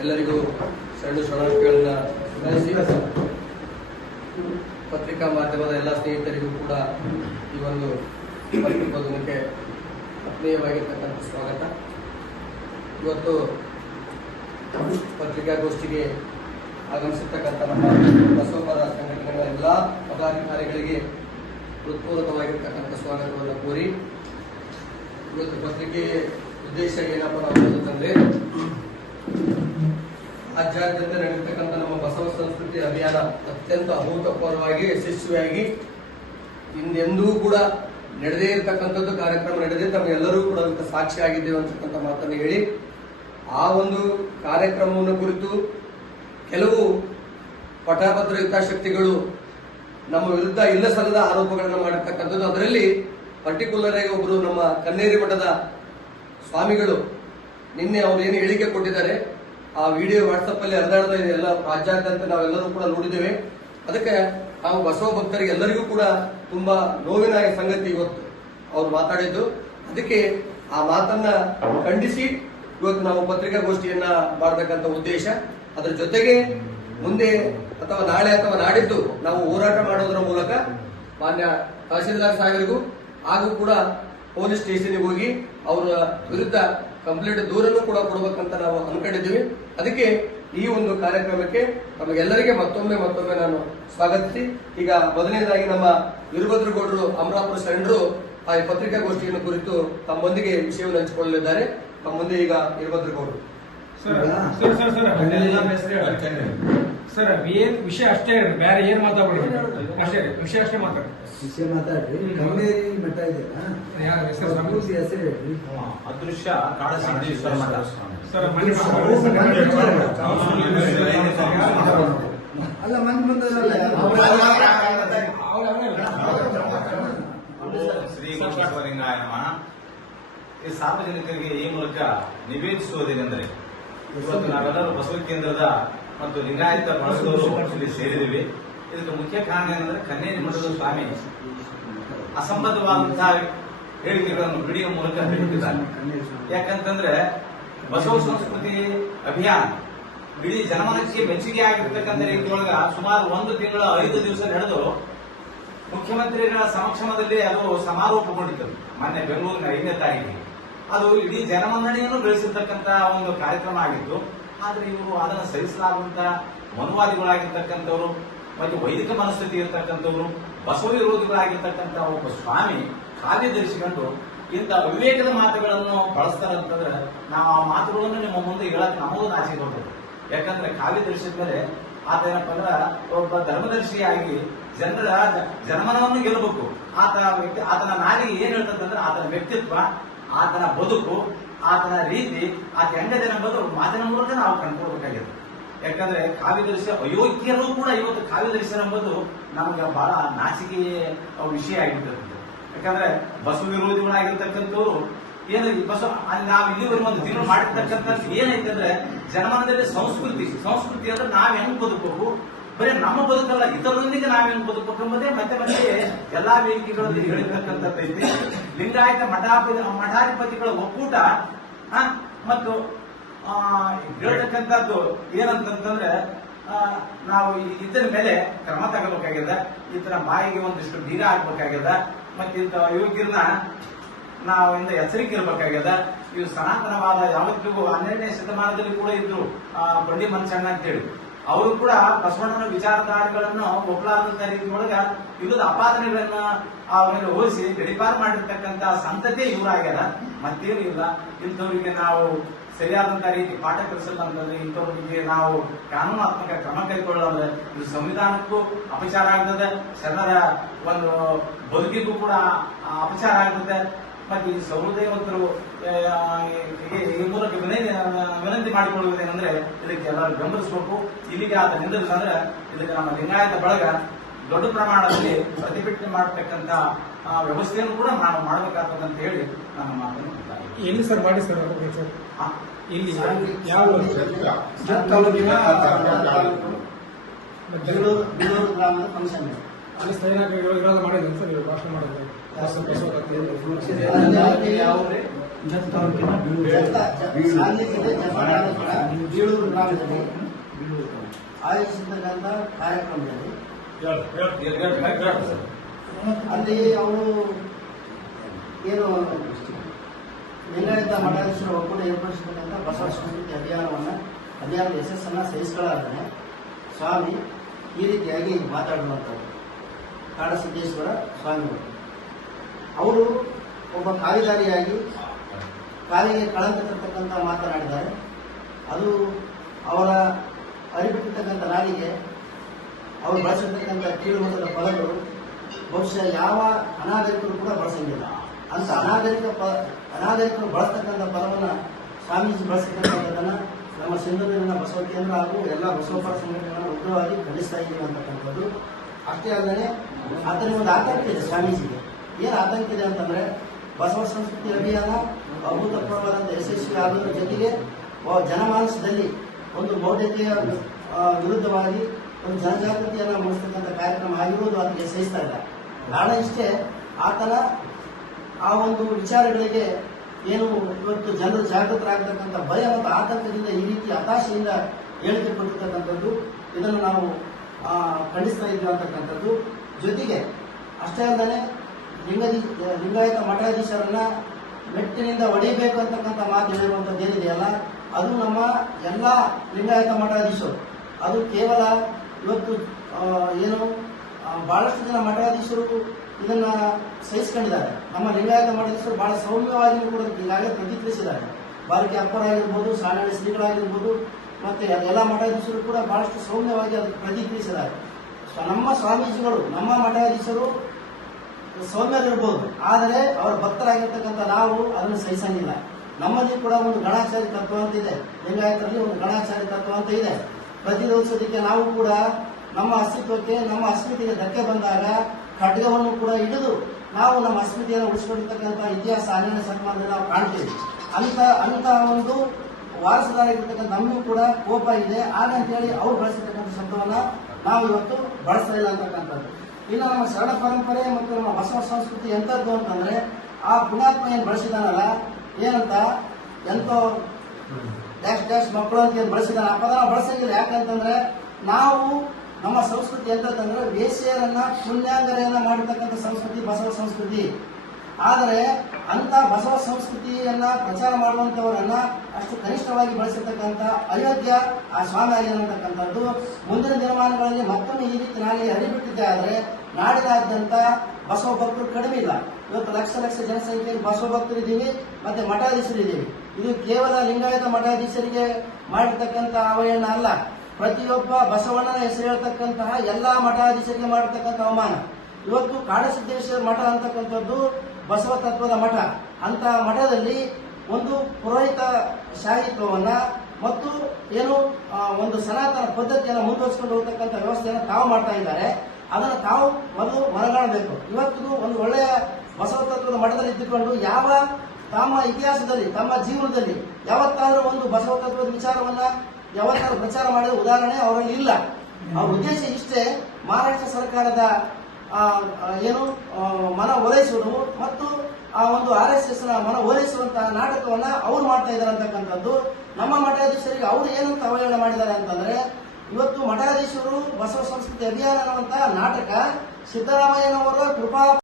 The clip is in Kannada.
ಎಲ್ಲರಿಗೂ ಶರಣು ಶರಣಾರ್ಥಿಗಳನ್ನ ಸಲ್ಲಿಸಿ ಪತ್ರಿಕಾ ಮಾಧ್ಯಮದ ಎಲ್ಲ ಸ್ನೇಹಿತರಿಗೂ ಕೂಡ ಈ ಒಂದು ಪತ್ರಿಕೋದ್ಯಮಕ್ಕೆ ಆತ್ಮೀಯವಾಗಿರ್ತಕ್ಕಂಥ ಸ್ವಾಗತ. ಇವತ್ತು ಪತ್ರಿಕಾಗೋಷ್ಠಿಗೆ ಆಗಮಿಸಿರ್ತಕ್ಕಂಥ ನಮ್ಮ ಬಸವಪರ ಸಂಘಟನೆಗಳ ಎಲ್ಲ ಪದಾಧಿಕಾರಿಗಳಿಗೆ ಹೃತ್ಪೂರ್ವಕವಾಗಿರ್ತಕ್ಕಂಥ ಸ್ವಾಗತವನ್ನು ಕೋರಿ, ಇವತ್ತು ಪತ್ರಿಕೆ ಉದ್ದೇಶ ಏನಪ್ಪ ನಾವು ಹೇಳೋದಂದ್ರೆ, ರಾಜ್ಯಾದ್ಯಂತ ನಡೆಯತಕ್ಕಂಥ ನಮ್ಮ ಬಸವ ಸಂಸ್ಕೃತಿ ಅಭಿಯಾನ ಅತ್ಯಂತ ಅಭೂತಪೂರ್ವವಾಗಿ ಯಶಸ್ವಿಯಾಗಿ ಹಿಂದೆಂದೂ ಕೂಡ ನಡೆದೇ ಇರತಕ್ಕಂಥದ್ದು ಕಾರ್ಯಕ್ರಮ ನಡೆದೇ ತಮಗೆಲ್ಲರೂ ಕೂಡ ಅದಕ್ಕೆ ಸಾಕ್ಷಿಯಾಗಿದ್ದೇವೆ ಅಂತಕ್ಕಂಥ ಮಾತನ್ನು ಹೇಳಿ, ಆ ಒಂದು ಕಾರ್ಯಕ್ರಮವನ್ನು ಕುರಿತು ಕೆಲವು ಪಟಾಭದ್ರ ಹಿತಾಸಕ್ತಿಗಳು ನಮ್ಮ ವಿರುದ್ಧ ಇಲ್ಲ ಸಲ್ಲದ ಆರೋಪಗಳನ್ನು ಮಾಡಿರ್ತಕ್ಕಂಥದ್ದು. ಅದರಲ್ಲಿ ಪರ್ಟಿಕ್ಯುಲರ್ ಆಗಿ ಒಬ್ಬರು ನಮ್ಮ ಕನ್ನೇರಿ ಮಠದ ಸ್ವಾಮಿಗಳು ನಿನ್ನೆ ಅವರು ಏನು ಹೇಳಿಕೆ ಕೊಟ್ಟಿದ್ದಾರೆ, ಆ ವಿಡಿಯೋ ವಾಟ್ಸಪ್ ಅಲ್ಲಿ ಹರಿದಾಡ್ತಾ ಇದೆ, ಎಲ್ಲ ರಾಜ್ಯಾದ್ಯಂತ ನಾವೆಲ್ಲರೂ ಕೂಡ ನೋಡಿದ್ದೇವೆ. ಅದಕ್ಕೆ ನಾವು ಬಸವ ಭಕ್ತರಿಗೆ ಎಲ್ಲರಿಗೂ ಕೂಡ ತುಂಬಾ ನೋವಿನ ಸಂಗತಿ ಇವತ್ತು ಅವ್ರು ಮಾತಾಡಿದ್ದು. ಅದಕ್ಕೆ ಆ ಮಾತನ್ನ ಖಂಡಿಸಿ ಇವತ್ತು ನಾವು ಪತ್ರಿಕಾಗೋಷ್ಠಿಯನ್ನ ಮಾಡತಕ್ಕಂಥ ಉದ್ದೇಶ. ಅದರ ಜೊತೆಗೆ ಮುಂದೆ ಅಥವಾ ನಾಳೆ ಅಥವಾ ನಾಡಿದ್ದು ನಾವು ಹೋರಾಟ ಮಾಡೋದರ ಮೂಲಕ ಮಾನ್ಯ ತಹಸೀಲ್ದಾರ್ ಸಾಹೇಬರಿಗೂ ಹಾಗೂ ಕೂಡ ಪೊಲೀಸ್ ಸ್ಟೇಷನ್ಗೆ ಹೋಗಿ ಅವರ ವಿರುದ್ಧ ಕಂಪ್ಲೇಂಟ್ ದೂರನ್ನು ಕೂಡ ಕೊಡಬೇಕಂತ ನಾವು ಅನ್ಕೊಂಡಿದ್ದೀವಿ. ಅದಕ್ಕೆ ಈ ಒಂದು ಕಾರ್ಯಕ್ರಮಕ್ಕೆ ನಮಗೆಲ್ಲರಿಗೆ ಮತ್ತೊಮ್ಮೆ ನಾನು ಸ್ವಾಗತಿಸಿ, ಈಗ ಮೊದಲನೇದಾಗಿ ನಮ್ಮ ವೀರಭದ್ರಗೌಡರು ಅಮರಾಪುರ ಶರಣರು ಆ ಪತ್ರಿಕಾಗೋಷ್ಠಿಯನ್ನು ಕುರಿತು ತಮ್ಮೊಂದಿಗೆ ವಿಷಯವನ್ನು ಹಂಚಿಕೊಳ್ಳಲಿದ್ದಾರೆ. ತಮ್ಮ ಮುಂದೆ ಈಗ ವೀರಭದ್ರಗೌಡರು. ಸರ್ ಏನ್ ವಿಷಯ ಅಷ್ಟೇ, ಬೇರೆ ಏನ್ ಮಾತಾಡ್ಬೇಡಿ, ಅಷ್ಟೇ ವಿಷಯ ಅಷ್ಟೇ ಮಾತಾಡ್ರಿ. ವಿಷಯ ಮಾತಾಡ್ರಿ. ಕಮ್ಮೇರಿ ಮಠ ಇದೆ ಹೆಸರು ಹೇಳ್ರಿ. ಅದೃಶ್ಯ ಕಾಡಸಿದ್ದೇಶ್ವರ ಮಠ ಸರ್ ಅಲ್ಲ ಮಂದಿ ಬಂದಲ್ಲ ಶ್ರೀ ಬಸವಲಿಂಗಾಯ ನಮಃ. ಈ ಸಾರ್ವಜನಿಕರಿಗೆ ಈ ಮೂಲಕ ನಿವೇದಿಸುವುದೇನೆಂದರೆ, ಇವತ್ತು ನಾವೆಲ್ಲರೂ ಬಸವ ಕೇಂದ್ರದ ಮತ್ತು ಲಿಂಗಾಯತ ಬಳಸಿದವರು ಇಲ್ಲಿ ಸೇರಿದ್ದೀವಿ. ಇದಕ್ಕೆ ಮುಖ್ಯ ಕಾರಣ ಏನಂದ್ರೆ, ಕನ್ನೇರಿ ಮಠದ ಸ್ವಾಮಿ ಅಸಂಬದ್ಧವಾದಂತಹ ಹೇಳಿಕೆಗಳನ್ನು ವಿಡಿಯೋ ಮೂಲಕ ಹೇಳುತ್ತಿದ್ದಾರೆ. ಯಾಕಂತಂದ್ರೆ ಬಸವ ಸಂಸ್ಕೃತಿ ಅಭಿಯಾನ ಇಡೀ ಜನಮನಕ್ಕೆ ಮೆಚ್ಚುಗೆ ಆಗಿರ್ತಕ್ಕಂಥ ರೀತಿಯೊಳಗ ಸುಮಾರು 1 ತಿಂಗಳ 5 ದಿವಸ ನಡೆದು ಮುಖ್ಯಮಂತ್ರಿಗಳ ಸಮಕ್ಷಮದಲ್ಲಿ ಅದು ಸಮಾರೋಪಗೊಂಡಿತ್ತು ಮೊನ್ನೆ ಬೆಂಗಳೂರಿನ 5ನೇ ತಾರೀಕಿಗೆ. ಅದು ಇಡೀ ಜನಮನ್ನಣೆಯನ್ನು ಗಳಿಸಿರ್ತಕ್ಕಂಥ ಒಂದು ಕಾರ್ಯಕ್ರಮ ಆಗಿತ್ತು. ಆದ್ರೆ ಇವರು ಅದನ್ನು ಸಹಿಸಲಾಗುವಂತ ಮನುವಾದಿಗಳಾಗಿರ್ತಕ್ಕಂಥವ್ರು ಮತ್ತು ವೈದಿಕ ಮನಸ್ಥಿತಿ ಇರತಕ್ಕಂಥವ್ರು, ಬಸವ ವಿರೋಧಿಗಳಾಗಿರ್ತಕ್ಕಂಥ ಒಬ್ಬ ಸ್ವಾಮಿ ಖಾಲಿ ಧರಿಸಿಕೊಂಡು ಇಂಥ ಅವಿವೇಕದ ಮಾತುಗಳನ್ನು ಬಳಸ್ತಾರಂತಂದ್ರೆ, ನಾವು ಆ ಮಾತುಗಳನ್ನು ನಿಮ್ಮ ಮುಂದೆ ಹೇಳಕ್ಕೆ ನಮಗೂ ನಾಚಿಕೆ ಬರ್ತದೆ. ಯಾಕಂದ್ರೆ ಖಾಲಿ ಧರಿಸಿದ ಮೇಲೆ ಆತ ಏನಪ್ಪ ಅಂದ್ರೆ ಒಬ್ಬ ಧರ್ಮದರ್ಶಿಯಾಗಿ ಜನಮನವನ್ನು ಗೆಲ್ಲಬೇಕು. ಆತನ ನಾಲಿಗೆ ಏನ್ ಹೇಳ್ತದಂದ್ರೆ, ಆತನ ವ್ಯಕ್ತಿತ್ವ, ಆತನ ಬದುಕು, ಆತನ ರೀತಿ, ಆತ ಹೆಂಗದೆ ಎಂಬುದು ಮಾತಿನ ಮೂಲಕ ನಾವು ಕಂಡುಕೊಳ್ಬೇಕಾಗಿದೆ. ಯಾಕಂದ್ರೆ ಕಾವ್ಯದರ್ಶಿ ಅಯೋಗ್ಯರು ಕೂಡ ಇವತ್ತು ಕಾವ್ಯದರ್ಶನ ಎಂಬುದು ನಮಗೆ ಬಹಳ ನಾಚಿಕೆ ವಿಷಯ ಆಗಿರ್ತದೆ. ಯಾಕಂದ್ರೆ ಬಸವ ವಿರೋಧಿಗಳಾಗಿರ್ತಕ್ಕಂಥವ್ರು ಏನು ಬಸವ ನಾವು ಇಲ್ಲಿವರೆಗೆ ಒಂದು ತಿಂಗಳು ಮಾಡಿರ್ತಕ್ಕಂಥ ಏನೈತೆ ಅಂದ್ರೆ, ಜನಮನದಲ್ಲಿ ಸಂಸ್ಕೃತಿ ಅಂದ್ರೆ ನಾವ್ ಹೆಂಗ್ ಬದುಕಬೇಕು, ಬರೀ ನಮ್ಮ ಬದುಕಲ್ಲ ಇತರರೊಂದಿಗೆ ನಾವ್ ಹೆಂಗ್ ಬದುಕಬೇಕು ಎಂಬುದೇ ಮತ್ತೆ ಎಲ್ಲಾ ವೇದಿಕೆಗಳಲ್ಲಿ ಹೇಳಿರ್ತಕ್ಕಂಥದ್ದೈತಿ. ಲಿಂಗಾಯತ ಮಠಾಧಿಪತಿಗಳ ಒಕ್ಕೂಟ ಮತ್ತು ಹೇಳ್ತಕ್ಕಂಥದ್ದು ಏನಂತಂದ್ರೆ, ನಾವು ಇದರ ಮೇಲೆ ಕ್ರಮ ತಗೋಬೇಕಾಗ್ಯದ, ಈತನ ಬಾಯಿಗೆ ಒಂದಿಷ್ಟು ಬೀಗ ಹಾಕ್ಬೇಕಾಗ್ಯದ, ಮತ್ತೆ ಇಂಥ ಯೋಗ್ಯರನ್ನ ನಾವು ಇಂದ ಎಚ್ಚರಿಕೆ ಇರ್ಬೇಕಾಗ್ಯದ. ಇವು ಸನಾತನವಾದ ಯಾವತ್ತಿಗೂ 12ನೇ ಶತಮಾನದಲ್ಲಿ ಕೂಡ ಇದ್ರು ಬಂಡಿ ಮನ್ಸಣ್ಣ ಅಂತೇಳಿ, ಅವರು ಕೂಡ ಬಸವಣ್ಣನ ವಿಚಾರಧಾರೆಗಳನ್ನು ಒಪ್ಪಲಾದಂತ ರೀತಿಯೊಳಗ ಇಲ್ಲದ ಅಪಾದನೆಗಳನ್ನ ಅವರಲ್ಲಿ ಹೋಲಿಸಿ ಗಡಿಪಾರು ಮಾಡಿರ್ತಕ್ಕಂಥ ಸಂತತಿ ಇವರಾಗ್ಯಾರ. ಮತ್ತೇನು ಇಲ್ಲ. ಇಂಥವರಿಗೆ ನಾವು ಸರಿಯಾದಂತಹ ರೀತಿ ಪಾಠ ಕಲಿಸಲ್ಲಂತಂದ್ರೆ, ಇಂಥವರಿಗೆ ನಾವು ಕಾನೂನಾತ್ಮಕ ಕ್ರಮ ಕೈಗೊಳ್ಳೋದ್ರೆ ಇದು ಸಂವಿಧಾನಕ್ಕೂ ಅಪಚಾರ ಆಗ್ತದೆ, ಶರಣರ ಒಂದು ಬದುಕಿಗೂ ಕೂಡ ಅಪಚಾರ ಆಗ್ತದೆ. ಮತ್ತೆ ಈ ಸಹೃದಯವಂತರು ಈ ಮೂಲಕ ವಿನಂತಿ ಮಾಡಿಕೊಳ್ಳುವುದೇನೆಂದ್ರೆ, ಇದಕ್ಕೆ ಎಲ್ಲರೂ ಬೆಂಬಲಿಸಬೇಕು. ಇಲ್ಲಿಗೆ ಆತ ನಿಂದಿಲ್ಲ ಅಂದ್ರೆ ಇದಕ್ಕೆ ನಮ್ಮ ಲಿಂಗಾಯತ ಬಳಗ ದೊಡ್ಡ ಪ್ರಮಾಣದಲ್ಲಿ ಪ್ರತಿಭಟನೆ ಮಾಡತಕ್ಕಂತ ವ್ಯವಸ್ಥೆಯನ್ನು ಕೂಡ ನಾವು ಮಾಡಬೇಕಾಗ್ತದಂತ ಹೇಳಿ ನನ್ನ ಮಾತನ್ನು ಎಲ್ಲಿ ಸರ್ ಮಾಡಿ ಸರ್ ಇಲ್ಲಿ ಯಾವ ಬೆಂಗಳೂರು ಗ್ರಾಮದ ಫಂಕ್ಷನ್ ಅಲ್ಲಿ ಸ್ಥಳೀಯ ವಿರೋಧ ಮಾಡಿದ್ರು ಸರ್, ಭಾಷಣ ಮಾಡಿದ್ರು. ಯಾವುದೇ ಬೀಳೂರು ಗ್ರಾಮದಲ್ಲಿ ಆಯೋಜಿಸಿರ್ತಕ್ಕಂಥ ಕಾರ್ಯಕ್ರಮದಲ್ಲಿ ಅಲ್ಲಿ ಅವರು ಏನು ಲಿಂಗಾಯತ ಮಠಾಧೀಶರು ಒಕ್ಕೂಟ ಏರ್ಪಡಿಸಿರ್ತಕ್ಕಂಥ ಬಸವ ಸಂಸ್ಕೃತಿ ಅಭಿಯಾನದ ಯಶಸ್ಸನ್ನು ಸಹಿಸಿಕೊಳ್ಳಾರನೆ ಸ್ವಾಮಿ ಈ ರೀತಿಯಾಗಿ ಮಾತಾಡುವಂಥದ್ದು ಕಾಡಸಿದ್ದೇಶ್ವರ ಸ್ವಾಮಿಗಳು. ಅವರು ಒಬ್ಬ ಕಾವಿದಾರಿಯಾಗಿ ಕಾಲಿಗೆ ಕಳಂಕ ತರ್ತಕ್ಕಂಥ ಮಾತನಾಡಿದ್ದಾರೆ. ಅದು ಅವರ ಅರಿಬಿಟ್ಟಿರ್ತಕ್ಕಂಥ ನಾಲಿಗೆ ಅವರು ಬಳಸಿರ್ತಕ್ಕಂಥ ಕೀಳುಮಟ್ಟದ ಪದಗಳು ಬಹುಶಃ ಯಾವ ಅನಾಗರಿಕರು ಕೂಡ ಬಳಸಂಗಿಲ್ಲ. ಅಂತ ಅನಾಗರಿಕರು ಬಳಸ್ತಕ್ಕಂಥ ಪದವನ್ನು ಸ್ವಾಮೀಜಿ ಬಳಸಿರ್ತಕ್ಕಂಥದ್ದನ್ನು ನಮ್ಮ ಸಿಂಧೂರಿನ ಬಸವ ಕೇಂದ್ರ ಹಾಗೂ ಎಲ್ಲ ಬಸವಪರ ಸಂಘಟನೆಗಳನ್ನು ಉಗ್ರವಾಗಿ ಖಂಡಿಸ್ತಾ ಇದ್ದೀವಿ ಅಂತಕ್ಕಂಥದ್ದು. ಅಷ್ಟೇ ಅಲ್ಲದೆ ಆತನಿಗೆ ಒಂದು ಆತಂಕ ಇದೆ. ಸ್ವಾಮೀಜಿಗೆ ಏನು ಆತಂಕ ಇದೆ ಅಂತಂದ್ರೆ ಬಸವ ಸಂಸ್ಕೃತಿ ಅಭಿಯಾನ ಅಭೂತಪೂರ್ವವಾದಂಥ ಯಶಸ್ವಿ ಆಗೋದ್ರ ಜೊತೆಗೆ ಜನಮಾನಸದಲ್ಲಿ ಒಂದು ಮೌಢ್ಯತೆಯ ವಿರುದ್ಧವಾಗಿ ಒಂದು ಜನಜಾಗೃತಿಯನ್ನು ಮೂಡಿಸ್ತಕ್ಕಂಥ ಕಾರ್ಯಕ್ರಮ ಆಗಿರುವುದು ಆತನಿಗೆ ಸಹಿಸ್ತಾ ಇಲ್ಲ. ಕಾರಣ ಇಷ್ಟೇ, ಆತನ ಆ ಒಂದು ವಿಚಾರಗಳಿಗೆ ಏನು ಇವತ್ತು ಜನರು ಜಾಗೃತರಾಗತಕ್ಕಂಥ ಭಯ ಮತ್ತು ಆತಂಕದಿಂದ ಈ ರೀತಿ ಹತಾಶೆಯಿಂದ ಹೇಳಿಕೆ ಕೊಟ್ಟಿರ್ತಕ್ಕಂಥದ್ದು, ಇದನ್ನು ನಾವು ಖಂಡಿಸ್ತಾ ಇದ್ದೀವಿ ಅಂತಕ್ಕಂಥದ್ದು. ಜೊತೆಗೆ ಅಷ್ಟೇ ಅಲ್ಲದೆ ಲಿಂಗಾಯತ ಮಠಾಧೀಶರನ್ನ ಮೆಟ್ಟಿನಿಂದ ಹೊಡಿಬೇಕು ಅಂತಕ್ಕಂಥ ಮಾತು ಹೇಳಿರುವಂಥದ್ದು ಏನಿದೆಯಲ್ಲ, ಅದು ನಮ್ಮ ಎಲ್ಲ ಲಿಂಗಾಯತ ಮಠಾಧೀಶರು. ಅದು ಕೇವಲ ಇವತ್ತು ಏನು ಬಹಳಷ್ಟು ಜನ ಮಠಾಧೀಶರು ಇದನ್ನ ಸಹಿಸಿಕೊಂಡಿದ್ದಾರೆ. ನಮ್ಮ ಲಿಂಗಾಯತ ಮಠಾಧೀಶರು ಬಹಳ ಸೌಮ್ಯವಾಗಿ ಕೂಡ ಈಗಾಗಲೇ ಪ್ರತಿಕ್ರಿಯಿಸಿದ್ದಾರೆ. ಬಾಲಕಿ ಅಪ್ಪರಾಗಿರ್ಬೋದು, ಸಾಣಳ್ಳಿ ಶ್ರೀಗಳಾಗಿರ್ಬೋದು, ಮತ್ತೆ ಎಲ್ಲ ಮಠಾಧೀಶರು ಕೂಡ ಬಹಳಷ್ಟು ಸೌಮ್ಯವಾಗಿ ಅದಕ್ಕೆ ಪ್ರತಿಕ್ರಿಯಿಸಿದ್ದಾರೆ. ನಮ್ಮ ಸ್ವಾಮೀಜಿಗಳು, ನಮ್ಮ ಮಠಾಧೀಶರು ಸೌಮ್ಯರಿರ್ಬೋದು, ಆದರೆ ಅವರ ಭಕ್ತರಾಗಿರ್ತಕ್ಕಂಥ ನಾವು ಅದನ್ನು ಸಹಿಸಂಗಿಲ್ಲ. ನಮ್ಮಲ್ಲಿ ಕೂಡ ಒಂದು ಗಣಾಚಾರಿ ತತ್ವ ಅಂತ ಇದೆ. ಲಿಂಗಾಯತರಲ್ಲಿ ಒಂದು ಗಣಾಚಾರಿ ತತ್ವ ಅಂತ ಇದೆ. ಪ್ರತಿರೋಧಿಸೋದಕ್ಕೆ ನಾವು ಕೂಡ ನಮ್ಮ ಅಸ್ತಿತ್ವಕ್ಕೆ, ನಮ್ಮ ಅಸ್ಮಿತೆಗೆ ಧಕ್ಕೆ ಬಂದಾಗ ಖಡ್ಗವನ್ನು ಕೂಡ ಹಿಡಿದು ನಾವು ನಮ್ಮ ಅಸ್ಮಿತೆಯನ್ನು ಉಳಿಸಿಕೊಂಡಿರ್ತಕ್ಕಂಥ ಇತಿಹಾಸ 12ನೇ ಶತಮಾನದಲ್ಲಿ ನಾವು ಕಾಣ್ತೇವೆ. ಅಂತ ಒಂದು ವಾರಸುದಾರರಾಗಿರ್ತಕ್ಕಂಥ ನಮಗೂ ಕೂಡ ಕೋಪ ಇದೆ. ಹಾಗಂತೇಳಿ ಅವ್ರು ಬಳಸಿರ್ತಕ್ಕಂಥ ಶಬ್ದವನ್ನ ನಾವು ಇವತ್ತು ಬಳಸ್ತಾ ಇಲ್ಲ ಅಂತಕ್ಕಂಥದ್ದು. ಇನ್ನು ನಮ್ಮ ಶರಣ ಪರಂಪರೆ ಮತ್ತು ನಮ್ಮ ಬಸವ ಸಂಸ್ಕೃತಿ ಎಂಥದ್ದು ಅಂತಂದ್ರೆ, ಆ ಪುಣ್ಯಾತ್ಮ ಏನು ಬಳಸಿದಾನಲ್ಲ, ಏನಂತ ಎಂತೋ ಡ್ಯಾಶ್ ಡ್ಯಾಶ್ ಮಕ್ಕಳು ಅಂತ ಏನು ಬಳಸಿದಾನ, ಆ ಪದ ಬಳಸಂಗಿಲ್ಲ. ಯಾಕಂತಂದ್ರೆ ನಾವು ನಮ್ಮ ಸಂಸ್ಕೃತಿ ಎಂತಂದ್ರೆ ವೇಶ್ಯರನ್ನ ಪುಣ್ಯಾಂಗರೆಯನ್ನ ಮಾಡಿರ್ತಕ್ಕಂಥ ಸಂಸ್ಕೃತಿ ಬಸವ ಸಂಸ್ಕೃತಿ. ಆದರೆ ಅಂತ ಬಸವ ಸಂಸ್ಕೃತಿಯನ್ನ ಪ್ರಚಾರ ಮಾಡುವಂತವರನ್ನ ಅಷ್ಟು ಕನಿಷ್ಠವಾಗಿ ಬಳಸಿರ್ತಕ್ಕಂಥ ಅಯೋಗ್ಯ ಆ ಸ್ವಾಮಿ ಆಗಿರತಕ್ಕಂಥದ್ದು. ಮುಂದಿನ ದಿನಮಾನಗಳಲ್ಲಿ ಮತ್ತೊಮ್ಮೆ ಈ ರೀತಿ ನಾಳೆ ಹರಿಬಿಟ್ಟಿದ್ದೆ ಆದರೆ ನಾಡಿನಾದ್ಯಂತ ಬಸವ ಭಕ್ತರು ಕಡಿಮೆ ಇಲ್ಲ. ಇವತ್ತು ಲಕ್ಷ ಲಕ್ಷ ಜನಸಂಖ್ಯೆಯಲ್ಲಿ ಬಸವ ಭಕ್ತರು ಇದ್ದೀವಿ, ಮತ್ತೆ ಮಠಾಧೀಶರು ಇದ್ದೀವಿ. ಇದು ಕೇವಲ ಲಿಂಗಾಯತ ಮಠಾಧೀಶರಿಗೆ ಮಾಡಿರ್ತಕ್ಕಂಥ ಅವಹೇಳನ ಅಲ್ಲ, ಪ್ರತಿಯೊಬ್ಬ ಬಸವಣ್ಣನ ಹೆಸರು ಹೇಳ್ತಕ್ಕಂತಹ ಎಲ್ಲಾ ಮಠಾಧೀಶರಿಗೆ ಮಾಡಿರ್ತಕ್ಕಂಥ ಅವಮಾನ. ಇವತ್ತು ಕಾಡಸಿದ್ದೇಶ್ವರ ಮಠ ಅಂತಕ್ಕಂಥದ್ದು ಬಸವ ತತ್ವದ ಮಠ. ಅಂತ ಮಠದಲ್ಲಿ ಒಂದು ಪುರೋಹಿತ ಶಾಹಿತ್ವವನ್ನ ಮತ್ತು ಏನು ಒಂದು ಸನಾತನ ಪದ್ಧತಿಯನ್ನು ಮುಂದುವರಿಸಿಕೊಂಡು ಹೋಗ್ತಕ್ಕಂಥ ವ್ಯವಸ್ಥೆಯನ್ನು ತಾವು ಮಾಡ್ತಾ ಇದ್ದಾರೆ. ಅದನ್ನು ತಾವು ಮೊದಲು ಮನಗಾಣಬೇಕು. ಇವತ್ತು ಒಂದು ಒಳ್ಳೆಯ ಬಸವ ತತ್ವದ ಮಠದಲ್ಲಿ ಇದ್ದುಕೊಂಡು ಯಾವ ತಮ್ಮ ಇತಿಹಾಸದಲ್ಲಿ, ತಮ್ಮ ಜೀವನದಲ್ಲಿ ಯಾವತ್ತಾದ್ರೂ ಒಂದು ಬಸವ ತತ್ವದ ವಿಚಾರವನ್ನ ಯಾವತ್ತಾದ್ರೂ ಪ್ರಚಾರ ಮಾಡಿದ ಉದಾಹರಣೆ ಅವರಲ್ಲಿ ಇಲ್ಲ. ಅವ್ರ ಉದ್ದೇಶ ಇಷ್ಟೇ, ಮಹಾರಾಷ್ಟ್ರ ಸರ್ಕಾರದ ಏನು ಮನ ಓಲೈಸುವುದು ಮತ್ತು ಆ ಒಂದು RSS ನ ಮನ ಓಲೈಸುವಂತಹ ನಾಟಕವನ್ನ ಅವ್ರು ಮಾಡ್ತಾ ಇದ್ದಾರೆ ಅಂತಕ್ಕಂಥದ್ದು. ನಮ್ಮ ಮಠಾಧೀಶರಿಗೆ ಅವರು ಏನಂತ ಅವಹೇಳನ ಮಾಡಿದ್ದಾರೆ ಅಂತಂದ್ರೆ, ಇವತ್ತು ಮಠಾಧೀಶರು ಬಸವ ಸಂಸ್ಕೃತಿ ಅಭಿಯಾನ ಅನ್ನುವಂತಹ ನಾಟಕ ಸಿದ್ದರಾಮಯ್ಯನವರ ಕೃಪಾ